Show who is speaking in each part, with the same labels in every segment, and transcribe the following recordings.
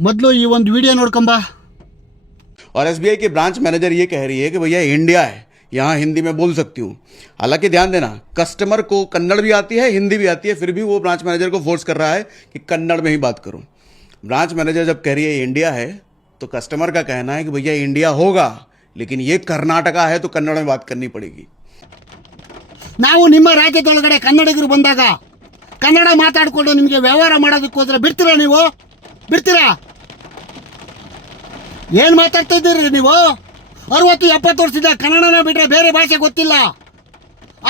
Speaker 1: ಮೊದಲು ಈ ಒಂದು ವಿಡಿಯೋ ನೋಡ್ಕೊಂಬ
Speaker 2: और एस की ब्रांच मैनेजर ये कह रही है कि भैया इंडिया है यहाँ हिंदी में बोल सकती हूँ हालांकि ध्यान देना कस्टमर को कन्नड़ भी आती है हिंदी भी आती है फिर भी वो ब्रांच मैनेजर को फोर्स कर रहा है कि कन्नड़ में ही बात करूँ ब्रांच मैनेजर जब कह रही है इंडिया है तो कस्टमर का कहना है कि भैया इंडिया होगा लेकिन ये कर्नाटका है तो कन्नड़ में बात करनी पड़ेगी
Speaker 1: ನಾವು ನಿಮ್ಮ ರಾಜ್ಯದೊಳಗಡೆ ಕನ್ನಡಿಗರು ಬಂದಾಗ ಕನ್ನಡ ಮಾತಾಡಿಕೊಂಡು ನಿಮಗೆ ವ್ಯವಹಾರ ಮಾಡೋದಕ್ಕೆ ಹೋದ್ರೆ ಬಿಡ್ತೀರಾ ನೀವು ಬಿಡ್ತೀರಾ ಏನು ಮಾತಾಡ್ತಾ ಇದ್ದೀರಿ ನೀವು? ಅರವತ್ತು, ಎಪ್ಪತ್ತು ವರ್ಷದ ಕನ್ನಡನ ಬಿಟ್ಟರೆ ಬೇರೆ ಭಾಷೆ ಗೊತ್ತಿಲ್ಲ.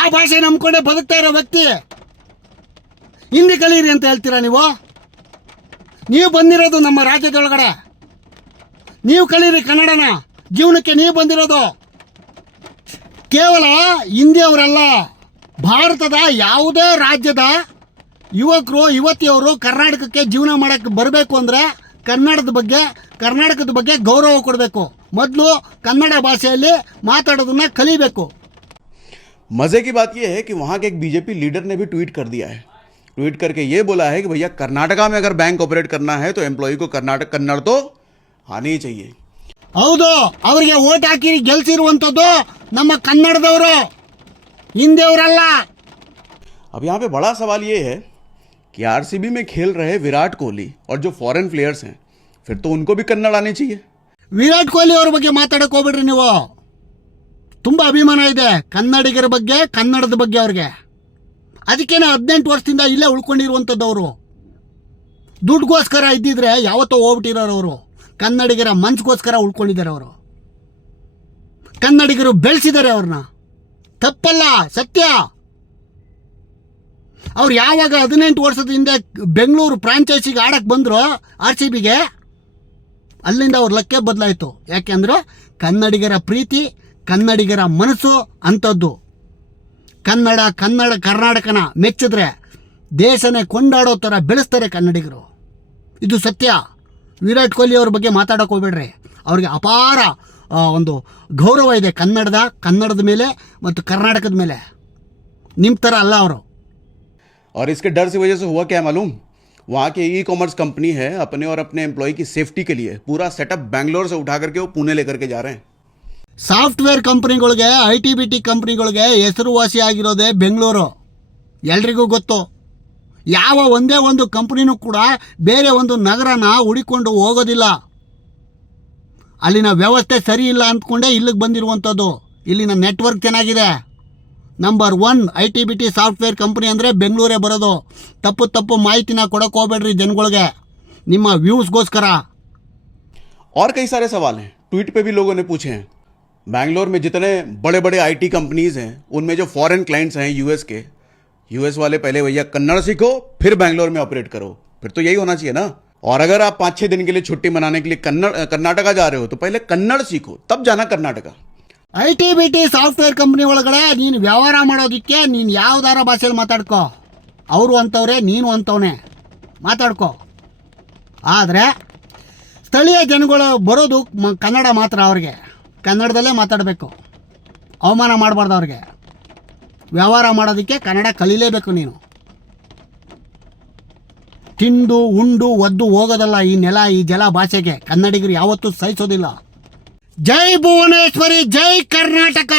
Speaker 1: ಆ ಭಾಷೆ ನಂಬ್ಕೊಂಡೆ ಬದುಕ್ತಾ ಇರೋ ವ್ಯಕ್ತಿ. ಹಿಂದಿ ಕಲೀರಿ ಅಂತ ಹೇಳ್ತೀರಾ ನೀವು? ನೀವು ಬಂದಿರೋದು ನಮ್ಮ ರಾಜ್ಯದೊಳಗಡೆ. ನೀವು ಕಲೀರಿ ಕನ್ನಡನ. ಜೀವನಕ್ಕೆ ನೀವು ಬಂದಿರೋದು. ಕೇವಲ ಹಿಂದಿಯವರಲ್ಲ, ಭಾರತದ ಯಾವುದೇ ರಾಜ್ಯದ ಯುವಕರು, ಯುವತಿಯವರು ಕರ್ನಾಟಕಕ್ಕೆ ಜೀವನ ಮಾಡೋಕ್ಕೆ ಬರಬೇಕು ಅಂದರೆ ಕನ್ನಡದ ಬಗ್ಗೆ ಕರ್ನಾಟಕದ ಬಗ್ಗೆ ಗೌರವ ಕೊಡಬೇಕು ಮೊದಲು ಕನ್ನಡ ಭಾಷೆಯಲ್ಲಿ ಮಾತಾಡೋದನ್ನ ಕಲಿಬೇಕು
Speaker 2: मज़े की बात यह है कि वहाँ के एक बीजेपी लीडर ने भी ट्वीट कर दिया है ट्वीट करके ये बोला है कि भैया कर्नाटका में अगर बैंक ऑपरेट करना है तो एम्प्लॉय को कर्नाटक कन्नड़ तो आनी ही चाहिए
Speaker 1: ಹೌದು ಅವರಿಗೆ ಓಟ್ ಹಾಕಿ ಗೆಲ್ಸಿರುವಂಥದ್ದು ನಮ್ಮ ಕನ್ನಡದವರು ಹಿಂದಿಯವರಲ್ಲ
Speaker 2: अब यहाँ पे बड़ा सवाल ये है कि आरसीबी में खेल रहे विराट कोहली और जो फॉरेन प्लेयर्स हैं फिर तो उनको भी कन्नड़ आनी चाहिए
Speaker 1: ವಿರಾಟ್ ಕೊಹ್ಲಿ ಅವ್ರ ಬಗ್ಗೆ ಮಾತಾಡಕ್ ಹೋಗ್ಬಿಡ್ರಿ ನೀವು ತುಂಬ ಅಭಿಮಾನ ಇದೆ ಕನ್ನಡಿಗರ ಬಗ್ಗೆ ಕನ್ನಡದ ಬಗ್ಗೆ ಅವ್ರಿಗೆ ಅದಕ್ಕೇನೆ ಹದಿನೆಂಟು ವರ್ಷದಿಂದ ಇಲ್ಲೇ ಉಳ್ಕೊಂಡಿರುವಂಥದ್ದವರು ದುಡ್ಡುಗೋಸ್ಕರ ಇದ್ದಿದ್ರೆ ಯಾವತ್ತೋ ಹೋಗ್ಬಿಟ್ಟಿರೋರು ಅವರು ಕನ್ನಡಿಗರ ಮನ್ಸ್ಗೋಸ್ಕರ ಉಳ್ಕೊಂಡಿದ್ದಾರೆ ಅವರು ಕನ್ನಡಿಗರು ಬೆಳೆಸಿದ್ದಾರೆ ಅವ್ರನ್ನ ತಪ್ಪಲ್ಲ ಸತ್ಯ ಅವ್ರು ಯಾವಾಗ ಹದಿನೆಂಟು ವರ್ಷದ ಹಿಂದೆ ಬೆಂಗಳೂರು ಫ್ರಾಂಚೈಸಿಗೆ ಆಡಕ್ಕೆ ಬಂದರು ಆರ್ ಸಿ ಬಿಗೆ, ಅಲ್ಲಿಂದ ಅವ್ರ ಲಕ್ಕೆ ಬದಲಾಯಿತು. ಯಾಕೆಂದ್ರೆ ಕನ್ನಡಿಗರ ಪ್ರೀತಿ, ಕನ್ನಡಿಗರ ಮನಸ್ಸು ಅಂಥದ್ದು. ಕನ್ನಡ ಕನ್ನಡ, ಕರ್ನಾಟಕನ ಮೆಚ್ಚಿದ್ರೆ ದೇಶನೇ ಕೊಂಡಾಡೋ ಥರ ಬೆಳೆಸ್ತಾರೆ ಕನ್ನಡಿಗರು. ಇದು ಸತ್ಯ. ವಿರಾಟ್ ಕೊಹ್ಲಿ ಅವ್ರ ಬಗ್ಗೆ ಮಾತಾಡೋಕೆ ಹೋಗ್ಬೇಡ್ರಿ. ಅವ್ರಿಗೆ ಅಪಾರ ಒಂದು ಗೌರವ ಇದೆ ಕನ್ನಡದ ಕನ್ನಡದ ಮೇಲೆ ಮತ್ತು ಕರ್ನಾಟಕದ ಮೇಲೆ. ನಿಮ್ಮ ಥರ ಅಲ್ಲ ಅವರು.
Speaker 2: और इसके डर की वजह से हुआ क्या है मालूम वहाँ की ई कॉमर्स कंपनी है अपने और अपने एम्प्लॉय की सेफ्टी के लिए पूरा सेटअप बैंगलोर से उठा करके वो पुणे लेकर के जा रहे हैं
Speaker 1: ಸಾಫ್ಟ್ವೇರ್ ಕಂಪ್ನಿಗಳಿಗೆ ಐ ಟಿ ಬಿ ಟಿ ಕಂಪ್ನಿಗಳಿಗೆ ಹೆಸರುವಾಸಿ ಆಗಿರೋದೇ ಬೆಂಗಳೂರು ಎಲ್ರಿಗೂ ಗೊತ್ತು ಯಾವ ಒಂದೇ ಒಂದು ಕಂಪ್ನಿನೂ ಕೂಡ ಬೇರೆ ಒಂದು ನಗರನ ಹುಡಿಕೊಂಡು ಹೋಗೋದಿಲ್ಲ ಅಲ್ಲಿನ ವ್ಯವಸ್ಥೆ ಸರಿ ಇಲ್ಲ ಅಂದ್ಕೊಂಡೇ ಇಲ್ಲಿಗೆ ಬಂದಿರುವಂಥದ್ದು ಇಲ್ಲಿನ ನೆಟ್ವರ್ಕ್ ಚೆನ್ನಾಗಿದೆ number one I T B T software company ಅಂದರೆ ಬೆಂಗಳೂರೇ ಬರೋದು ತಪ್ಪು ತಪ್ಪು ಮಾಹಿತಿನ ಕೊಡೋಕೆ ಹೋಗ್ಬೇಡ್ರಿ ಜನಗಳಿಗೆ ನಿಮ್ಮ ವ್ಯೂಸ್ಗೋಸ್ಕರ
Speaker 2: और कई सारे सवाल हैं ट्वीट पे भी लोगों ने पूछे हैं बैंगलोर में जितने बड़े बड़े आईटी कंपनीज हैं उनमें जो फॉरेन क्लाइंट्स हैं यूएस के यूएस वाले पहले भैया कन्नड़ सीखो फिर बैंगलोर में ऑपरेट करो फिर तो यही होना चाहिए ना और अगर आप पाँच छः दिन के लिए छुट्टी मनाने के लिए कन्नड़ कर्नाटका जा रहे हो तो पहले कन्नड़ सीखो तब जाना Karnataka
Speaker 1: I T B T software company ಒಳಗಡೆ ನೀನು ವ್ಯವಹಾರ ಮಾಡೋದಕ್ಕೆ ನೀನು ಯಾವ್ದಾರ ಭಾಷೆಯಲ್ಲಿ ಮಾತಾಡ್ಕೋ. ಅವರು ಅಂತವ್ರೆ, ನೀನು ಅಂತವನೇ. ಮಾತಾಡ್ಕೋ. ಆದರೆ ಸ್ಥಳೀಯ ಜನಗಳು ಬರೋದು ಮ- ಕನ್ನಡ ಮಾತ್ರ ಅವ್ರಿಗೆ. ಕನ್ನಡದಲ್ಲೇ ಮಾತಾಡಬೇಕು. ಅವಮಾನ ಮಾಡಬಾರ್ದು ಅವ್ರಿಗೆ. ವ್ಯವಹಾರ ಮಾಡೋದಕ್ಕೆ ಕನ್ನಡ ಕಲೀಲೇಬೇಕು ನೀನು. ತಿಂದು, ಉಂಡು, ಒದ್ದು ಹೋಗೋದಲ್ಲ ಈ ನೆಲ, ಈ ಜಲ ಭಾಷೆಗೆ. ಕನ್ನಡಿಗರು ಯಾವತ್ತೂ ಸಹಿಸೋದಿಲ್ಲ. ಜೈ ಭುವನೇಶ್ವರಿ ಜೈ ಕರ್ನಾಟಕ